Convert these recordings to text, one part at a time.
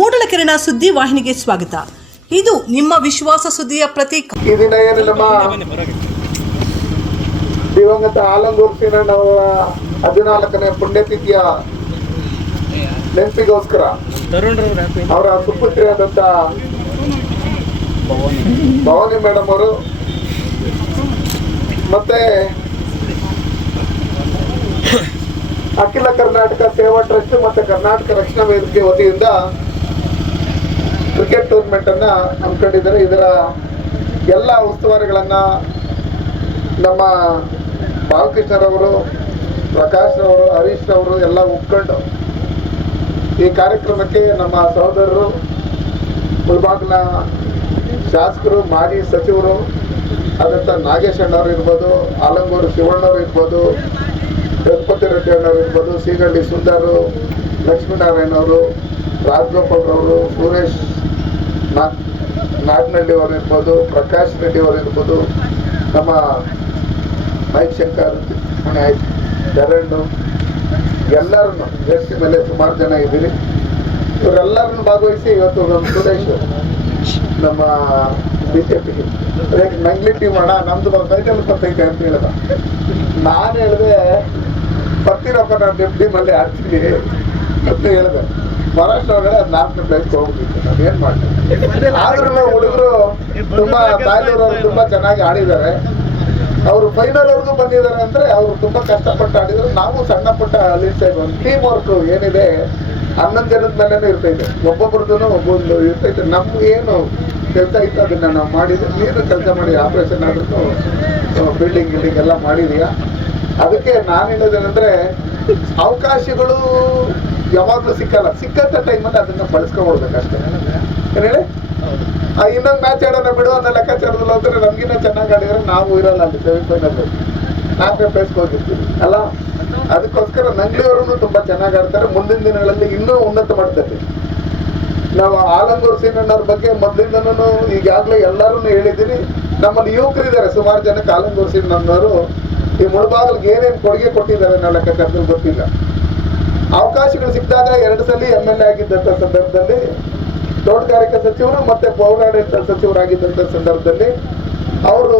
ಮೂಡಲಕೆರೆನ ಸುದ್ದಿ ವಾಹಿನಿಗೆ ಸ್ವಾಗತ. ಇದು ನಿಮ್ಮ ವಿಶ್ವಾಸ ಸುದ್ದಿಯ ಪ್ರತೀಕ. ಈ ದಿನ ಏನು ನಮ್ಮ ದಿವಂಗತ ಆಲಂಗೂರು ಸೀನಣ್ಣವರ 14ನೇ ಪುಣ್ಯತಿಥಿಯ ನೆನಪಿಗೋಸ್ಕರ ಅವರ ಸುಪುತ್ರಿಯಾದಂಥ ಭವಾನಿ ಮೇಡಮ್ ಅವರು ಮತ್ತೆ ಅಖಿಲ ಕರ್ನಾಟಕ ಸೇವಾ ಟ್ರಸ್ಟ್ ಮತ್ತು ಕರ್ನಾಟಕ ರಕ್ಷಣಾ ವೇದಿಕೆ ವತಿಯಿಂದ ಕ್ರಿಕೆಟ್ ಟೂರ್ನಮೆಂಟ್ ಅನ್ನ ಹಮ್ಮಿಕೊಂಡಿದ್ದಾರೆ. ಇದರ ಎಲ್ಲ ಉಸ್ತುವಾರಿಗಳನ್ನ ನಮ್ಮ ಬಾಲಕೃಷ್ಣರವರು, ಪ್ರಕಾಶ್ ರವರು, ಹರೀಶ್ ರವರು ಎಲ್ಲ ಒಪ್ಕೊಂಡು ಈ ಕಾರ್ಯಕ್ರಮಕ್ಕೆ ನಮ್ಮ ಸಹೋದರರು, ಮುಳಬಾಗಿಲ ಶಾಸಕರು, ಮಾಜಿ ಸಚಿವರು ಆದಂಥ ನಾಗೇಶ್ ಅಣ್ಣವರು ಇರ್ಬೋದು, ಆಲಂಗೂರು ಶಿವಣ್ಣವರು ಇರ್ಬೋದು, ರಘುಪತಿ ರೆಡ್ಡಿ ಅಣ್ಣವರು ಇರ್ಬೋದು, ಸೀಗಳ್ಳಿ ಸುಂದರು, ಲಕ್ಷ್ಮೀನಾರಾಯಣ ಅವರು, ರಾಜಗೋಪಾಲ್ ರವರು, ಸುರೇಶ್ ನಾಗನಹಳ್ಳಿ ಅವರು ಇರ್ಬೋದು, ಪ್ರಕಾಶ್ ರೆಡ್ಡಿ ಅವರು ಇರ್ಬೋದು, ನಮ್ಮ ಮೈಕ್ ಶಂಕರ್, ಶರಣು, ಎಲ್ಲರನ್ನು ವೇದಿಕೆ ಮೇಲೆ ಸುಮಾರು ಜನ ಇದ್ದೀರಿ. ಇವರೆಲ್ಲರನ್ನು ಭಾಗವಹಿಸಿ ಇವತ್ತು ನಮ್ಮ ಸುರೇಶ್ ನಮ್ಮ BJP ನಂಗ್ಲಿ ಟೀಮ್ ಅಣ್ಣ ನಮ್ದು ಫೈನಲ್ ಬರ್ತೈತೆ ಅಂತ ಹೇಳಿದ. ನಾನು ಹೇಳಿದೆ ಬರ್ತೀರಪ್ಪ, ನಾನು ನಿಮ್ಮ ಟೀಮಲ್ಲಿ ಆಡ್ತೀನಿ ಅಂತ ಹೇಳಿದೆ. ಮಹಾರಾಷ್ಟ್ರ ಒಳಗಡೆ 4ನೇ ಪ್ಲೇಸ್ಗೆ ಹೋಗ್ಬಿಟ್ಟಿತ್ತು. ನಾನು ಏನು ಮಾಡ್ತೀನಿ. ಆದ್ರೂ ಹುಡುಗರು ತುಂಬಾ ತಾಯ್ದೂರವರು ತುಂಬಾ ಚೆನ್ನಾಗಿ ಆಡಿದ್ದಾರೆ. ಅವರು ಫೈನಲ್ ವರ್ಗೂ ಬಂದಿದ್ದಾರೆ ಅಂದ್ರೆ ಅವರು ತುಂಬಾ ಕಷ್ಟಪಟ್ಟು ಆಡಿದ್ರು. ನಾವು ಸಣ್ಣ ಪುಟ್ಟ ಲೀಡ್ಸ್ ಟೀಮ್ ವರ್ಕ್ ಏನಿದೆ 11 ಜನದ ಮೇಲೇನೂ ಇರ್ತೈತೆ, ಒಬ್ಬೊಬ್ರದ್ದು ಒಬ್ಬೊಂದು ಇರ್ತೈತೆ. ನಮ್ಗೆ ಏನು ಕೆಲಸ ಇತ್ತು ಅದನ್ನ ನಾವು ಮಾಡಿದ್ವಿ. ನೀನು ಕೆಲಸ ಮಾಡಿ ಆಪರೇಷನ್ ಆದ್ರೂ ಬಿಲ್ಡಿಂಗ್ ಎಲ್ಲ ಮಾಡಿದೀಯ. ಅದಕ್ಕೆ ನಾನು ಹೇಳೋದೇನೆಂದ್ರೆ ಅವಕಾಶಗಳು ಯಾವಾಗಲೂ ಸಿಕ್ಕಲ್ಲ. ಸಿಕ್ಕಂತ ಟೈಮಲ್ಲಿ ಅದನ್ನ ಬಳಸ್ಕೊಳ್ಬೇಕಷ್ಟೇ. ಏನ್ ಹೇಳಿ, ಇನ್ನೊಂದು ಮ್ಯಾಚ್ ಆಡೋಣ ಬಿಡು ಅನ್ನೋ ಲೆಕ್ಕಾಚಾರದಲ್ಲಿ ಹೋದ್ರೆ ನಮ್ಗಿನ್ನ ಚೆನ್ನಾಗಿ ಆಡಿದ್ರೆ ನಾವು ಇರಲ್ಲ ಅಲ್ಲಿ ಸೆಮಿಫೈನಲ್ 4ನೇ ಪ್ಲೇಸ್ಗೆ ಹೋಗಿರ್ತೀವಿ ಅಲ್ಲ. ಅದಕ್ಕೋಸ್ಕರ ನಂಗ್ಲಿಯವರನ್ನು ತುಂಬಾ ಚೆನ್ನಾಗಿ ಆಡ್ತಾರೆ. ಮುಂದಿನ ದಿನಗಳಲ್ಲಿ ಇನ್ನೂ ಉನ್ನತ ಮಾಡ್ತಾರೆ. ನಾವು ಆಲಂಗೂರು ಸೀನಣ್ಣವ್ರ ಬಗ್ಗೆ ಮೊದಲಿಂದನೂ ಈಗಾಗಲೇ ಎಲ್ಲರೂ ಹೇಳಿದ್ದೀನಿ. ನಮ್ಮಲ್ಲಿ ಯುವಕರಿದ್ದಾರೆ ಸುಮಾರು ಜನಕ್ಕೆ. ಆಲಂಗೂರು ಸೀನಣ್ಣವರು ಈ ಮುಳಬಾಗಿಲಿಗೆ ಏನೇನು ಕೊಡುಗೆ ಕೊಟ್ಟಿದ್ದಾರೆ ಅನ್ನೋ ಲೆಕ್ಕಾಚಾರದಲ್ಲಿ ಗೊತ್ತಿಲ್ಲ. ಅವಕಾಶಗಳು ಸಿಕ್ಕಿದಾಗ 2 ಸಲ MLA ಆಗಿದ್ದಂಥ ಸಂದರ್ಭದಲ್ಲಿ, ತೋಟಗಾರಿಕಾ ಸಚಿವರು ಮತ್ತೆ ಪೌರಾಡಳಿತ ಸಚಿವರಾಗಿದ್ದಂಥ ಸಂದರ್ಭದಲ್ಲಿ ಅವರು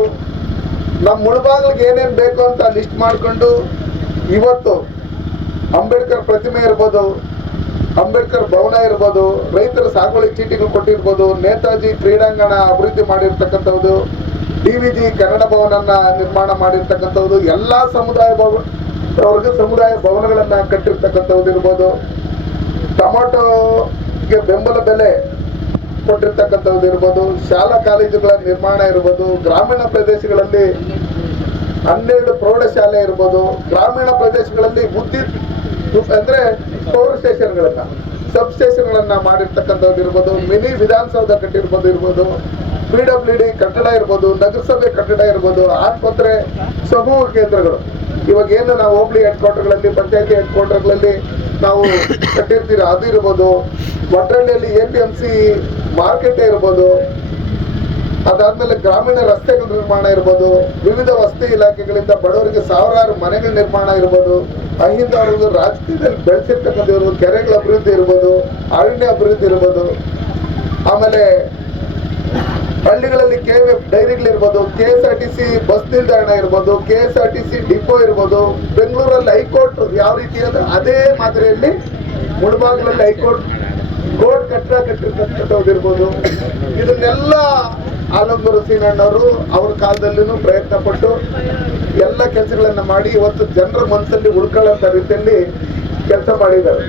ನಮ್ಮ ಮುಳಬಾಗಿಲಿಗೆ ಏನೇನು ಬೇಕು ಅಂತ ಲಿಸ್ಟ್ ಮಾಡಿಕೊಂಡು ಇವತ್ತು ಅಂಬೇಡ್ಕರ್ ಪ್ರತಿಮೆ ಇರ್ಬೋದು, ಅಂಬೇಡ್ಕರ್ ಭವನ ಇರ್ಬೋದು, ರೈತರ ಸಾಗುವಳಿ ಚೀಟಿಗಳು ಕೊಟ್ಟಿರ್ಬೋದು, ನೇತಾಜಿ ಕ್ರೀಡಾಂಗಣ ಅಭಿವೃದ್ಧಿ ಮಾಡಿರ್ತಕ್ಕಂಥದ್ದು, DVG ಕನ್ನಡ ಭವನನ್ನ ನಿರ್ಮಾಣ ಮಾಡಿರ್ತಕ್ಕಂಥದ್ದು, ಎಲ್ಲ ಸಮುದಾಯ ಭವನಗಳನ್ನ ಕಟ್ಟಿರ್ತಕ್ಕಂಥದ್ದು ಇರ್ಬೋದು, ಟೊಮಾಟೋಗೆ ಬೆಂಬಲ ಬೆಲೆ ಕೊಟ್ಟಿರ್ತಕ್ಕಂಥದ್ದು ಇರ್ಬೋದು, ಶಾಲಾ ಕಾಲೇಜುಗಳ ನಿರ್ಮಾಣ ಇರ್ಬೋದು, ಗ್ರಾಮೀಣ ಪ್ರದೇಶಗಳಲ್ಲಿ 12 ಪ್ರೌಢಶಾಲೆ ಇರ್ಬೋದು, ಗ್ರಾಮೀಣ ಪ್ರದೇಶಗಳಲ್ಲಿ ವಿದ್ಯುತ್ ಅಂದ್ರೆ ಪವರ್ ಸ್ಟೇಷನ್ಗಳನ್ನ, ಸಬ್ ಸ್ಟೇಷನ್ಗಳನ್ನ ಮಾಡಿರ್ತಕ್ಕಂಥದ್ದು ಇರ್ಬೋದು, ಮಿನಿ ವಿಧಾನಸೌಧ ಕಟ್ಟಿರ್ಬೋದು, PWD ಕಟ್ಟಡ ಇರ್ಬೋದು, ನಗರಸಭೆ ಕಟ್ಟಡ ಇರ್ಬೋದು, ಆಸ್ಪತ್ರೆ, ಸಮೂಹ ಕೇಂದ್ರಗಳು. ಇವಾಗ ಏನು ನಾವು ಹೋಬಳಿ ಹೆಡ್ ಕ್ವಾರ್ಟರ್ಗಳಲ್ಲಿ, ಪಂಚಾಯತಿ ಹೆಡ್ ಕ್ವಾರ್ಟರ್ಗಳಲ್ಲಿ ನಾವು ಕಟ್ಟಿರ್ತೀರ ಅದು ಇರ್ಬೋದು, ಒಡ್ರಳ್ಳಿಯಲ್ಲಿ APMC ಮಾರ್ಕೆಟ್ ಇರ್ಬೋದು, ಅದಾದ್ಮೇಲೆ ಗ್ರಾಮೀಣ ರಸ್ತೆಗಳ ನಿರ್ಮಾಣ ಇರ್ಬೋದು, ವಿವಿಧ ವಸತಿ ಇಲಾಖೆಗಳಿಂದ ಬಡವರಿಗೆ ಸಾವಿರಾರು ಮನೆಗಳ ನಿರ್ಮಾಣ ಇರ್ಬೋದು, ಅಹಿಂದ ಅವ್ರದ್ದು ರಾಜಕೀಯದಲ್ಲಿ ಬೆಳೆಸಿರ್ತಕ್ಕಂಥ ಕೆರೆಗಳ ಅಭಿವೃದ್ಧಿ ಇರ್ಬೋದು, ಅರಣ್ಯ ಅಭಿವೃದ್ಧಿ ಇರ್ಬೋದು, ಆಮೇಲೆ ಹಳ್ಳಿಗಳಲ್ಲಿ KVF ಡೈರಿಗಳಿರ್ಬೋದು, KSRTC ಬಸ್ ನಿಲ್ದಾಣ ಇರ್ಬೋದು, KSRTC ಡಿಪೋ ಇರ್ಬೋದು, ಬೆಂಗಳೂರಲ್ಲಿ ಹೈಕೋರ್ಟ್ ಯಾವ ರೀತಿ ಅಂದ್ರೆ ಅದೇ ಮಾದರಿಯಲ್ಲಿ ಮುಳಬಾಗಿಲಲ್ಲಿ ಹೈಕೋರ್ಟ್ ಕೋರ್ಟ್ ಕಟ್ಟಡ ಕಟ್ಟಿರ್ತಕ್ಕಂಥದ್ದು ಇರ್ಬೋದು. ಇದನ್ನೆಲ್ಲ ಆಲಂಗೂರು ಸೀನಣ್ಣವರು ಅವ್ರ ಕಾಲದಲ್ಲೂ ಪ್ರಯತ್ನ ಪಟ್ಟು ಎಲ್ಲ ಕೆಲಸಗಳನ್ನ ಮಾಡಿ ಇವತ್ತು ಜನರ ಮನಸ್ಸಲ್ಲಿ ಉಳ್ಕೊಳ್ಳೋಂಥ ರೀತಿಯಲ್ಲಿ ಕೆಲಸ ಮಾಡಿದ್ದಾರೆ.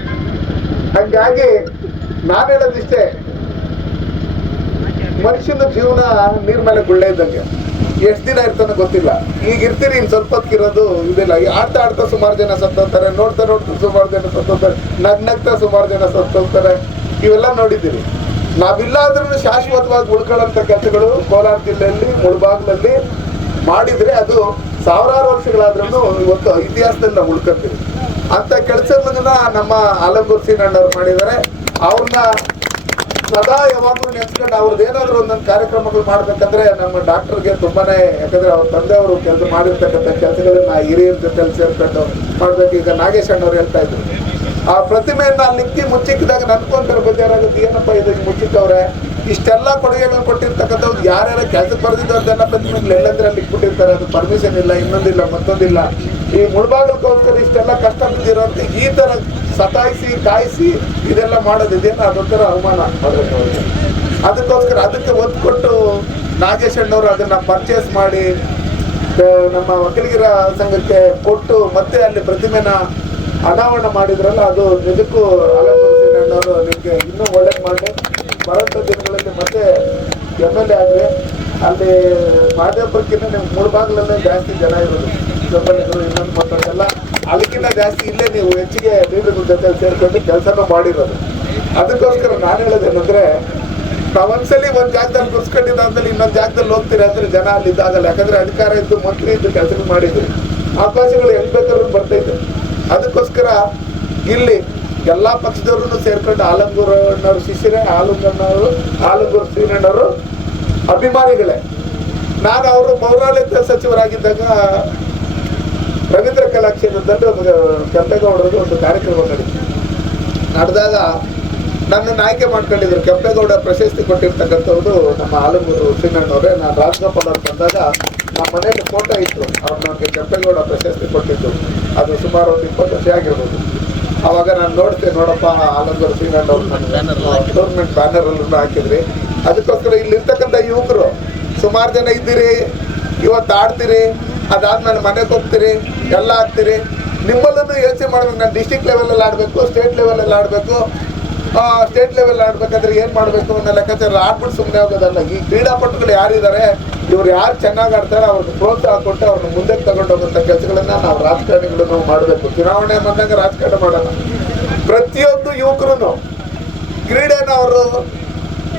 ಹಂಗಾಗಿ ನಾನು ಹೇಳೋದಿಷ್ಟೇ, ಮನುಷ್ಯನ ಜೀವನ ನೀರ್ ಮೇಲೆ ಗುಳ್ಳೆ ಇದ್ದಂಗೆ. ಎಷ್ಟು ದಿನ ಇರ್ತಾನೆ ಗೊತ್ತಿಲ್ಲ. ಈಗ ಇರ್ತೀರಿ, ಇನ್ನು ಸ್ವಲ್ಪ ಹೊತ್ತಿರೋದು ಇದಿಲ್ಲ. ಆಡ್ತಾ ಸುಮಾರು ಜನ ಸತ್ತೋಗ್ತಾರೆ, ನೋಡ್ತಾ ಸುಮಾರು ಜನ ಸತ್ತೋಗ್ತಾರೆ, ನಗ್ನಗ್ತಾ ಸುಮಾರು ಜನ ಸತ್ತೋಗ್ತಾರೆ. ಇವೆಲ್ಲ ನೋಡಿದ್ದೀರಿ. ನಾವಿಲ್ಲ ಆದ್ರೂ ಶಾಶ್ವತವಾಗಿ ಉಳ್ಕೊಳ್ಳೋಂಥ ಕೆಲಸಗಳು ಕೋಲಾರ ಜಿಲ್ಲೆಯಲ್ಲಿ ಮುಳಬಾಗಿಲಲ್ಲಿ ಮಾಡಿದ್ರೆ ಅದು ಸಾವಿರಾರು ವರ್ಷಗಳಾದ್ರೂ ಇವತ್ತು ಇತಿಹಾಸದಲ್ಲಿ ನಾವು ಉಳ್ಕೊತೀವಿ. ಅಂತ ಕೆಲಸಗಳನ್ನ ನಮ್ಮ ಆಲಂಗೂರು ಸೀನಣ್ಣವ್ರು ಮಾಡಿದ್ದಾರೆ. ಅವ್ರನ್ನ ಸದಾ ಯಾವಾಗಲೂ ನೆನ್ಸ್ಕೊಂಡು ಅವ್ರದ್ದು ಏನಾದ್ರು ಒಂದೊಂದು ಕಾರ್ಯಕ್ರಮಗಳು ಮಾಡ್ಬೇಕಂದ್ರೆ ನಮ್ಮ ಡಾಕ್ಟರ್ಗೆ ತುಂಬಾನೇ, ಯಾಕಂದ್ರೆ ಅವ್ರ ತಂದೆಯವರು ಕೆಲಸ ಮಾಡಿರ್ತಕ್ಕಂಥ ಕೆಲಸಗಳನ್ನ ಹಿರಿಯರ ಜೊತೆ ಸೇರ್ಕೊಂಡು ಮಾಡ್ಬೇಕು. ಈಗ ನಾಗೇಶ್ ಅಣ್ಣವ್ರು ಹೇಳ್ತಾ ಇದ್ರು, ಆ ಪ್ರತಿಮೆಯನ್ನ ಲಿಕ್ಕಿ ಮುಚ್ಚಿಕ್ಕಿದಾಗ ನನ್ಕೊಂತಾರೆ ಬೇಜಾರಾಗುತ್ತೆ, ಏನಪ್ಪ ಇದು ಮುಚ್ಚಿಕ್ಕವ್ರೆ, ಇಷ್ಟೆಲ್ಲ ಕೊಡುಗೆಗಳು ಕೊಟ್ಟಿರ್ತಕ್ಕಂಥವ್ರು ಯಾರ್ಯಾರ ಕೆಲಸಕ್ಕೆ ಬರೆದಿದ್ದವ್ರು ಜನ ಪ್ರತಿಮೆಗಳು ಎಲ್ಲಂದ್ರೆ ಅಲ್ಲಿ ಇಟ್ಬಿಟ್ಟಿರ್ತಾರೆ, ಅದು ಪರ್ಮಿಷನ್ ಇಲ್ಲ, ಇನ್ನೊಂದಿಲ್ಲ ಮತ್ತೊಂದಿಲ್ಲ. ಈ ಮುಳ್ಬಾಗಲಕ್ಕೋಸ್ಕರ ಇಷ್ಟೆಲ್ಲ ಕಷ್ಟ ಬಿದ್ದಿರೋಂಥ ಈ ಥರ ಸತಾಯಿಸಿ ಕಾಯಿಸಿ ಇದೆಲ್ಲ ಮಾಡೋದಿದೆಯಲ್ಲ ಅದೊಂಥರ ಅವಮಾನ ಮಾಡಬೇಕು ಅವ್ರಿಗೆ. ಅದಕ್ಕೋಸ್ಕರ ಅದಕ್ಕೆ ಒತ್ತು ಕೊಟ್ಟು ನಾಗೇಶ್ ಅಣ್ಣವರು ಅದನ್ನು ಪರ್ಚೇಸ್ ಮಾಡಿ ನಮ್ಮ ಒಕ್ಕಲಿಗರ ಸಂಘಕ್ಕೆ ಕೊಟ್ಟು ಮತ್ತೆ ಅಲ್ಲಿ ಪ್ರತಿಮೆನ ಅನಾವರಣ ಮಾಡಿದ್ರಲ್ಲ, ಅದು ನಿಜಕ್ಕೂ ಅಣ್ಣವರು ನಿಮಗೆ ಇನ್ನೂ ಒಳ್ಳೇದು ಮಾಡಿ ಬರೋಂಥ ದಿನಗಳಲ್ಲಿ ಮತ್ತೆ MLA ಆದರೆ ಅಲ್ಲಿ ಮಾದೇವಪುರಕ್ಕಿಂತ ನೀವು ಮುಳ್ಬಾಗಿಲಲ್ಲೇ ಜಾಸ್ತಿ ಜನ ಇರೋದು, ಬೆಂಬಲಿಗರು ಇನ್ನೊಂದು ಮತ್ತೊಂದೆಲ್ಲ, ಅದಕ್ಕಿಂತ ಜಾಸ್ತಿ ಇಲ್ಲೇ ನೀವು ಹೆಚ್ಚಿಗೆ ಲೀಡರ್ಗಳ ಜೊತೆ ಸೇರ್ಕೊಂಡು ಕೆಲಸನೂ ಮಾಡಿರೋದು. ಅದಕ್ಕೋಸ್ಕರ ನಾನು ಹೇಳೋದೇನೆಂದರೆ, ನಾವೊಂದ್ಸಲಿ ಒಂದು ಜಾಗದಲ್ಲಿ ಕುರ್ಸ್ಕೊಂಡಿದ್ದಾದ್ಮೇಲೆ ಇನ್ನೊಂದು ಜಾಗದಲ್ಲಿ ಹೋಗ್ತೀರಿ ಅಂದರೆ ಜನ ಅಲ್ಲಿ ಇದಾಗಲ್ಲ. ಯಾಕಂದರೆ ಅಧಿಕಾರ ಇದ್ದು ಮಂತ್ರಿ ಇದ್ದು ಕೆಲಸ ಮಾಡಿದ್ವಿ, ಅವಕಾಶಗಳು ಹೆಂಗ್ ಬೇಕಾದ್ರೂ ಬರ್ತೈತೆ. ಅದಕ್ಕೋಸ್ಕರ ಇಲ್ಲಿ ಎಲ್ಲ ಪಕ್ಷದವ್ರನ್ನು ಸೇರ್ಕೊಂಡು ಆಲಂಗೂರು ಅಣ್ಣವ್ರ ಶಿಷ್ಯರೇ, ಆಲಂಗೂರು ಶ್ರೀನಣ್ಣವರು ಅಭಿಮಾನಿಗಳೇ. ನಾನು ಅವರು ಪೌರಾಡಳಿತ ಸಚಿವರಾಗಿದ್ದಾಗ ರವೀಂದ್ರ ಕಲಾಕ್ಷೇತ್ರದಲ್ಲಿ ಕೆಂಪೇಗೌಡರಿಗೆ ಒಂದು ಕಾರ್ಯಕ್ರಮ ನಡೆದಾಗ ನನ್ನನ್ನು ಆಯ್ಕೆ ಮಾಡ್ಕೊಂಡಿದ್ರು. ಕೆಂಪೇಗೌಡ ಪ್ರಶಸ್ತಿ ಕೊಟ್ಟಿರ್ತಕ್ಕಂಥವ್ರು ನಮ್ಮ ಆಲಂಗೂರು ಶ್ರೀನಣ್ಣವರೇ. ನಾನು ರಾಜಗೋಪಾಲ್ ಅವ್ರು ಬಂದಾಗ ನಮ್ಮ ಮನೆಯಲ್ಲಿ ಫೋಟೋ ಇತ್ತು, ಅವ್ರು ನನಗೆ ಕೆಂಪೇಗೌಡ ಪ್ರಶಸ್ತಿ ಕೊಟ್ಟಿದ್ದು. ಅದು ಸುಮಾರು ಒಂದು 20 ವರ್ಷ ಆಗಿರ್ಬೋದು. ಆವಾಗ ನಾನು ನೋಡಪ್ಪ ಆಲಂಗೂರು ಶ್ರೀನಣ್ಣವ್ರು ನನ್ನ ಟೂರ್ನಮೆಂಟ್ ಬ್ಯಾನರಲ್ಲೂ ಹಾಕಿದ್ರಿ. ಅದಕ್ಕೋಸ್ಕರ ಇಲ್ಲಿರ್ತಕ್ಕಂಥ ಯುವಕರು ಸುಮಾರು ಜನ ಇದ್ದೀರಿ, ಇವತ್ತು ಆಡ್ತೀರಿ, ಅದಾದ್ಮೇಲೆ ಮನೆಗೆ ಹೋಗ್ತೀರಿ, ಎಲ್ಲ ಆಗ್ತೀರಿ. ನಿಮ್ಮಲ್ಲೂ ಯೋಚನೆ ಮಾಡ್ಬೇಕು, ನಾನು ಡಿಸ್ಟಿಕ್ ಲೆವೆಲಲ್ಲಿ ಆಡಬೇಕು, ಸ್ಟೇಟ್ ಲೆವೆಲಲ್ಲಿ ಆಡಬೇಕು. ಸ್ಟೇಟ್ ಲೆವೆಲ್ ಆಡ್ಬೇಕಾದ್ರೆ ಏನು ಮಾಡಬೇಕು ಅನ್ನೋ ಲೆಕ್ಕಾಚಾರ ಆಡ್ಬಿಟ್ಟು ಸುಮ್ಮನೆ ಹೋಗೋದಲ್ಲ. ಈ ಕ್ರೀಡಾಪಟುಗಳು ಯಾರಿದ್ದಾರೆ, ಇವ್ರು ಯಾರು ಚೆನ್ನಾಗಿ ಆಡ್ತಾರೆ ಅವ್ರಿಗೆ ಪ್ರೋತ್ಸಾಹ ಕೊಟ್ಟು ಅವ್ರನ್ನ ಮುಂದೆ ತಗೊಂಡು ಹೋಗುವಂಥ ಕೆಲಸಗಳನ್ನ ನಾವು ರಾಜಕಾರಣಿಗಳು ನಾವು ಮಾಡಬೇಕು. ಚುನಾವಣೆ ಬಂದಾಗ ರಾಜಕಾರಣ ಮಾಡೋಣ. ಪ್ರತಿಯೊಂದು ಯುವಕರು ಕ್ರೀಡೆನ ಅವರು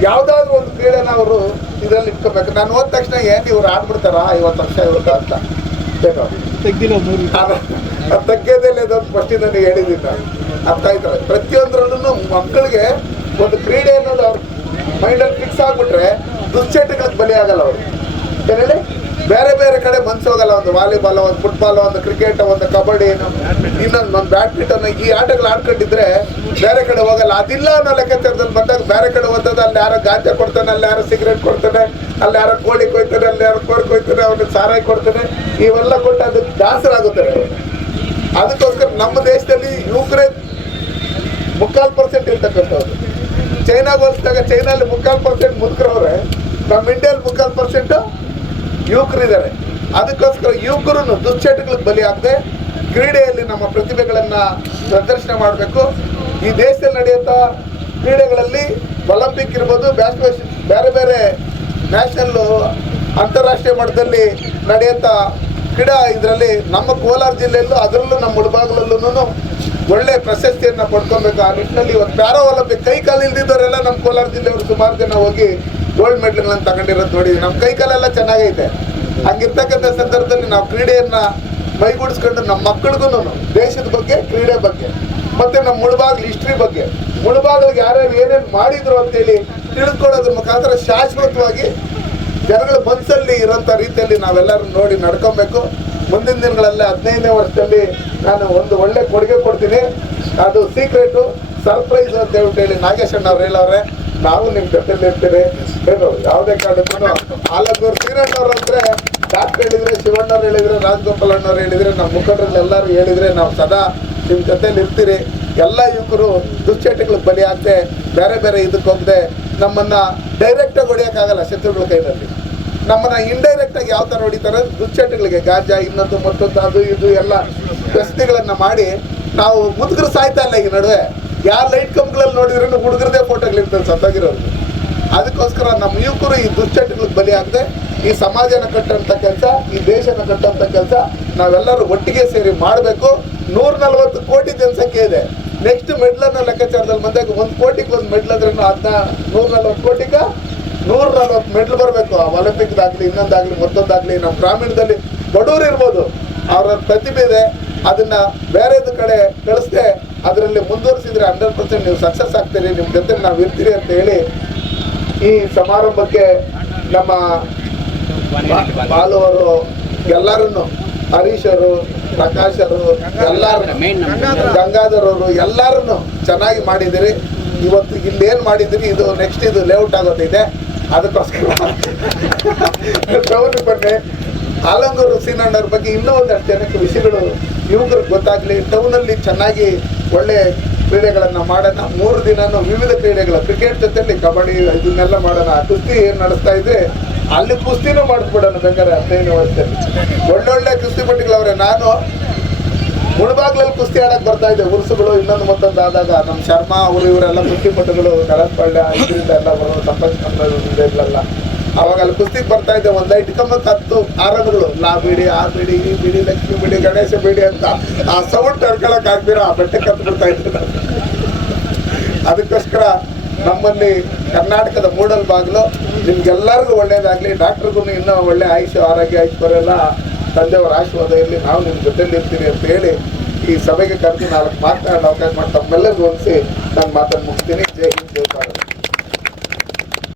ಯಾವುದಾದ್ರೂ ಒಂದು ಕ್ರೀಡೆನ ಅವರು ಇದರಲ್ಲಿ ಇಟ್ಕೋಬೇಕು. ನಾನು ಹೋದ ತಕ್ಷಣ ಏನು ಇವ್ರು ಆಡ್ಬಿಡ್ತಾರ 50 ವರ್ಷ ಇವ್ರದ್ದು ಅಂತ ಬೇಕು ತಗ್ಗೇದಿಲ್ಲ ಇದೊಂದು ಫಸ್ಟಿ ನನಗೆ ಹೇಳಿದ್ದೀನಿ ನಾನು. ಅರ್ಥ ಆಯ್ತಾರೆ. ಪ್ರತಿಯೊಂದರಲ್ಲೂ ಮಕ್ಕಳಿಗೆ ಒಂದು ಕ್ರೀಡೆ ಅನ್ನೋದು ಅವ್ರ ಮೈಂಡಲ್ಲಿ ಫಿಕ್ಸ್ ಆಗಿಬಿಟ್ರೆ ದುಶ್ಚಟಗಳಿಗೆ ಬಲಿ ಆಗಲ್ಲ ಅವರು. ಏನೇಳಿ ಬೇರೆ ಬೇರೆ ಕಡೆ ಮನ್ಸು ಹೋಗಲ್ಲ. ಒಂದು ವಾಲಿಬಾಲ್, ಒಂದು ಫುಟ್ಬಾಲ್, ಒಂದು ಕ್ರಿಕೆಟ್, ಒಂದು ಕಬಡ್ಡಿ, ಇನ್ನೊಂದು ಬ್ಯಾಡ್ಮಿಂಟನ್, ಈ ಆಟಗಳು ಆಡ್ಕೊಂಡಿದ್ರೆ ಬೇರೆ ಕಡೆ ಹೋಗಲ್ಲ. ಅದಿಲ್ಲ ಅನ್ನೋ ಲೆಕ್ಕಾಚಾರದಲ್ಲಿ ಬಂದಾಗ ಬೇರೆ ಕಡೆ ಹೋಗ್ತದೆ. ಅಲ್ಲಿ ಯಾರೋ ಗಾಂಜಾ ಕೊಡ್ತಾನೆ, ಅಲ್ಲಿ ಯಾರೋ ಸಿಗರೇಟ್ ಕೊಡ್ತಾನೆ, ಅಲ್ಲಿ ಯಾರೋ ಕೋಳಿ ಕೊಯ್ತಾನೆ, ಅಲ್ಲಿ ಯಾರೋ ಕೋಳಿ ಕೊಯ್ತಾನೆ, ಅವ್ರಿಗೆ ಸಾರಾಯಿ ಕೊಡ್ತಾನೆ, ಇವೆಲ್ಲ ಕೊಟ್ಟು ಅದಕ್ಕೆ ದಾಸರಾಗುತ್ತಾರೆ. ಅದಕ್ಕೋಸ್ಕರ ನಮ್ಮ ದೇಶದಲ್ಲಿ ಯುವಕರೇ 3.25% ಇರ್ತಕ್ಕಂಥವ್ರು. ಚೈನಾಗ ಹೋಲಿಸಿದಾಗ ಚೈನಲ್ಲಿ 3.25% ಮುದುಕರವ್ರೆ, ನಮ್ಮ ಇಂಡಿಯಲ್ಲಿ 3.25% ಯುವಕರಿದ್ದಾರೆ. ಅದಕ್ಕೋಸ್ಕರ ಯುವಕರು ದುಶ್ಚಟಗಳಿಗೆ ಬಲಿ ಆಗದೆ ಕ್ರೀಡೆಯಲ್ಲಿ ನಮ್ಮ ಪ್ರತಿಭೆಗಳನ್ನು ಪ್ರದರ್ಶನ ಮಾಡಬೇಕು. ಈ ದೇಶದಲ್ಲಿ ನಡೆಯುವಂಥ ಕ್ರೀಡೆಗಳಲ್ಲಿ ಒಲಿಂಪಿಕ್ ಇರ್ಬೋದು, ಬೇರೆ ಬೇರೆ ನ್ಯಾಷನಲ್ಲು ಅಂತಾರಾಷ್ಟ್ರೀಯ ಮಟ್ಟದಲ್ಲಿ ನಡೆಯುವಂಥ ಕ್ರೀಡಾ ಇದರಲ್ಲಿ ನಮ್ಮ ಕೋಲಾರ ಜಿಲ್ಲೆಯಲ್ಲೂ ಅದರಲ್ಲೂ ನಮ್ಮ ಮುಳಬಾಗಿಲಲ್ಲೂ ಒಳ್ಳೆ ಪ್ರಶಸ್ತಿಯನ್ನು ಪಡ್ಕೊಬೇಕು. ಆ ನಿಟ್ಟಿನಲ್ಲಿ ಇವತ್ತು ಪ್ಯಾರಾ ಒಲಿಂಪಿಕ್ ಕೈ ಕಾಲು ಇಲ್ದಿದ್ದವರೆಲ್ಲ ನಮ್ಮ ಕೋಲಾರ ಜಿಲ್ಲೆಯವರು ಸುಮಾರು ಜನ ಹೋಗಿ ಗೋಲ್ಡ್ ಮೆಡಲ್ಗಳನ್ನು ತಗೊಂಡಿರೋದು ನೋಡಿ. ನಮ್ಮ ಕೈ ಕಾಲೆಲ್ಲ ಚೆನ್ನಾಗೈತೆ. ಹಂಗಿರ್ತಕ್ಕಂಥ ಸಂದರ್ಭದಲ್ಲಿ ನಾವು ಕ್ರೀಡೆಯನ್ನು ಮೈಗೂಡಿಸ್ಕೊಂಡು ನಮ್ಮ ಮಕ್ಕಳಿಗೂ ದೇಶದ ಬಗ್ಗೆ, ಕ್ರೀಡೆ ಬಗ್ಗೆ, ಮತ್ತು ನಮ್ಮ ಮುಳಬಾಗಿಲು ಹಿಸ್ಟ್ರಿ ಬಗ್ಗೆ, ಮುಳಬಾಗಿಲಿಗೆ ಯಾರ್ಯಾರು ಏನೇನು ಮಾಡಿದ್ರು ಅಂತೇಳಿ ತಿಳಿದುಕೊಳ್ಳೋದ್ರ ಮುಖಾಂತರ ಶಾಶ್ವತವಾಗಿ ಜನಗಳ ಮನಸ್ಸಲ್ಲಿ ಇರೋಂಥ ರೀತಿಯಲ್ಲಿ ನಾವೆಲ್ಲರೂ ನೋಡಿ ನಡ್ಕೊಬೇಕು. ಮುಂದಿನ ದಿನಗಳಲ್ಲಿ 15ನೇ ವರ್ಷದಲ್ಲಿ ನಾನು ಒಂದು ಒಳ್ಳೆ ಕೊಡುಗೆ ಕೊಡ್ತೀನಿ. ಅದು ಸೀಕ್ರೆಟು, ಸರ್ಪ್ರೈಸ್ ಅಂತ ಹೇಳ್ಬಿಟ್ಟು ನಾಗೇಶ್ ಅಣ್ಣ ಅವ್ರು ಹೇಳವ್ರೆ. ನಾವು ನಿಮ್ಮ ಜೊತೆಲಿ ಇರ್ತೀರಿ. ಏನು ಯಾವುದೇ ಕಾರಣಕ್ಕೂ ಆಲಂಗೂರು ಶ್ರೀನಣ್ಣವ್ರು ಅಂದರೆ ಡಾಕ್ಟರ್ ಹೇಳಿದರೆ, ಶಿವಣ್ಣವ್ರು ಹೇಳಿದರೆ, ರಾಜಗೋಪಾಲ್ ಅಣ್ಣವ್ರು ಹೇಳಿದರೆ, ನಮ್ಮ ಮುಖಂಡರಲ್ಲಿ ಎಲ್ಲರೂ ಹೇಳಿದರೆ ನಾವು ಸದಾ ನಿಮ್ಮ ಜೊತೆಲಿ ಇರ್ತೀರಿ. ಎಲ್ಲ ಯುವಕರು ದುಶ್ಚಟಗಳಿಗೆ ಬಲಿ ಆಗದೆ ಬೇರೆ ಬೇರೆ ಇದಕ್ಕೆ ಹೋಗದೆ ನಮ್ಮನ್ನು ಡೈರೆಕ್ಟಾಗಿ ಹೊಡಿಯೋಕ್ಕಾಗಲ್ಲ ಶತ್ರುಗಳ ಕೈನಲ್ಲಿ. ನಮ್ಮನ್ನು ಇಂಡೈರೆಕ್ಟಾಗಿ ಯಾವ ಥರ ಹೊಡಿತಾರೆ, ದುಶ್ಚಟಗಳಿಗೆ ಗಾಂಜಾ, ಇನ್ನೊಂದು ಮತ್ತೊಂದು, ಅದು ಇದು ಎಲ್ಲ ಪ್ರಶ್ನೆಗಳನ್ನು ಮಾಡಿ ನಾವು ಮುದುಕರು ಸಾಯ್ತಾ ಇಲ್ಲ. ಈ ನಡುವೆ ಯಾರು ಲೈಟ್ ಕಂಪ್ಗಳಲ್ಲಿ ನೋಡಿದ್ರೂ ಹುಡುಗರದೇ ಫೋಟೋಗಳಿರ್ತದೆ ಸತ್ತಾಗಿರೋರು. ಅದಕ್ಕೋಸ್ಕರ ನಮ್ಮ ಯುವಕರು ಈ ದುಶ್ಚಟಗಳಿಗೆ ಬಲಿ ಆಗದೆ ಈ ಸಮಾಜನ ಕಟ್ಟೋಂಥ ಕೆಲಸ, ಈ ದೇಶನ ಕಟ್ಟೋಂಥ ಕೆಲಸ ನಾವೆಲ್ಲರೂ ಒಟ್ಟಿಗೆ ಸೇರಿ ಮಾಡಬೇಕು. 140 ಕೋಟಿ ಜನಸಂಖ್ಯೆ ಇದೆ. ನೆಕ್ಸ್ಟ್ ಮೆಡ್ಲನ್ನ ಲೆಕ್ಕಾಚಾರದಲ್ಲಿ ಬಂದಾಗ 1 ಕೋಟಿಗೆ 1 ಮೆಡ್ಲ್ ಅಂದ್ರೆ 140 ಕೋಟಿಗೆ 140 ಮೆಡ್ಲ್ ಬರಬೇಕು. ಆ ಒಲಿಂಪಿಕ್ದಾಗಲಿ, ಇನ್ನೊಂದಾಗಲಿ, ಮತ್ತೊಂದಾಗಲಿ. ನಮ್ಮ ಗ್ರಾಮೀಣದಲ್ಲಿ ಬಡವರು ಇರ್ಬೋದು, ಅವರ ಪ್ರತಿಭೆ ಇದೆ, ಅದನ್ನು ಬೇರೆದ ಕಡೆ ಕಳಿಸ್ದೆ ಅದರಲ್ಲಿ ಮುಂದುವರಿಸಿದ್ರೆ 100% ನೀವು ಸಕ್ಸಸ್ ಆಗ್ತೀರಿ, ನಿಮ್ಮ ಜೊತೆ ನಾವು ಇರ್ತೀರಿ ಅಂತ ಹೇಳಿ ಈ ಸಮಾರಂಭಕ್ಕೆ ನಮ್ಮ ಬಾಲು ಅವರು ಎಲ್ಲರೂ, ಹರೀಶ್ ಅವರು, ಪ್ರಕಾಶರು ಎಲ್ಲಾರು ಗಂಗಾಧರ್ ಅವರು ಎಲ್ಲಾರನ್ನು ಚೆನ್ನಾಗಿ ಮಾಡಿದಿರಿ. ಇವತ್ತು ಇಲ್ಲೇನು ಮಾಡಿದಿರಿ ಇದು ನೆಕ್ಸ್ಟ್ ಇದು ಲೇಔಟ್ ಆಗೋದಿದೆ, ಅದಕ್ಕೋಸ್ಕರ ಟೌನ್ ಬನ್ನಿ. ಆಲಂಗೂರು ಸೀನಣ್ಣವ್ರ ಬಗ್ಗೆ ಇನ್ನೂ ಒಂದಷ್ಟು ಜನಕ್ಕೆ ವಿಷಯಗಳು ಯುವಕರಿಗೆ ಗೊತ್ತಾಗಲಿ. ಟೌನಲ್ಲಿ ಚೆನ್ನಾಗಿ ಒಳ್ಳೆ ಕ್ರೀಡೆಗಳನ್ನು ಮಾಡೋಣ. 3 ದಿನನೂ ವಿವಿಧ ಕ್ರೀಡೆಗಳು, ಕ್ರಿಕೆಟ್ ಜೊತೆಲಿ ಕಬಡ್ಡಿ ಇದನ್ನೆಲ್ಲ ಮಾಡೋಣ. ಕುಸ್ತಿ ಏನು ನಡೆಸ್ತಾ ಇದ್ರೆ ಅಲ್ಲಿ ಕುಸ್ತಿನೂ ಮಾಡಿಸ್ಬಿಡೋಣ ಬೇಕಾದ್ರೆ 15ನೇ ವರ್ಷದಲ್ಲಿ. ಒಳ್ಳೊಳ್ಳೆ ಕುಸ್ತಿಪಟ್ಟಿಗಳವ್ರೆ. ನಾನು ಮುಳಬಾಗ್ಲಲ್ಲಿ ಕುಸ್ತಿ ಆಡಕ್ಕೆ ಬರ್ತಾ ಇದ್ದೆ. ಉರ್ಸುಗಳು ಇನ್ನೊಂದು ಮತ್ತೊಂದು ಆದಾಗ ನಮ್ಮ ಶರ್ಮಾ ಅವರು ಇವರೆಲ್ಲ ಕುಸ್ತಿಪಟ್ಟುಗಳು ಕಳಸ್ಪಳ್ಳ ಇದರಿಂದ ಎಲ್ಲ ಬರೋದು ಸಂಪರ್ಕ. ಅವಾಗ ಅಲ್ಲಿ ಕುಸ್ತಿಗೆ ಬರ್ತಾ ಇದ್ದೆ. ಒಂದು ಇಟ್ಕೊಂಬತ್ತು 10 ಆರನ್ಗಳು, ಲಾ ಬಿಡಿ, ಆ ಬಿಡಿ, ಈ ಬಿಡಿ, ಲಕ್ಷ್ಮಿ ಬಿಡಿ, ಗಣೇಶ ಬಿಡಿ ಅಂತ ಆ ಸೌಂಡ್ ತಡ್ಕೊಳಕ್ ಆಗ್ದಿರ ಆ ಬೆಟ್ಟಕ್ಕೆ ಹತ್ತು ಬಿಡ್ತಾ ಇದ್ದೆ. ಅದಕ್ಕೋಸ್ಕರ ನಮ್ಮಲ್ಲಿ ಕರ್ನಾಟಕದ ಮೂಡಲ್ ಬಾಗಿಲು ನಿಮ್ಗೆಲ್ಲರಿಗೂ ಒಳ್ಳೇದಾಗಲಿ. ಡಾಕ್ಟ್ರಿಗೂ ಇನ್ನೂ ಒಳ್ಳೆ ಆಯುಷ್ ಆರೋಗ್ಯ ಐಶ್ವರ್ಯ ತಂದೆಯವರ ಆಶೀರ್ವಾದ ಇರಲಿ. ನಾವು ನಿಮ್ಮ ಜೊತೆಲಿ ಇರ್ತೀವಿ ಅಂತ ಹೇಳಿ ಈ ಸಭೆಗೆ ಕರೆದು 4 ಮಾತನಾಡಲು ಅವಕಾಶ ಮಾಡಿ ತಮ್ಮೆಲ್ಲರಿಗೂ ಹೊಂದಿಸಿ ನಾನು ಮಾತನ್ನು ಮುಗಿಸ್ತೀನಿ. ಜೈ ಹಿಂದ್, ಜೈ ಭಾರತ್.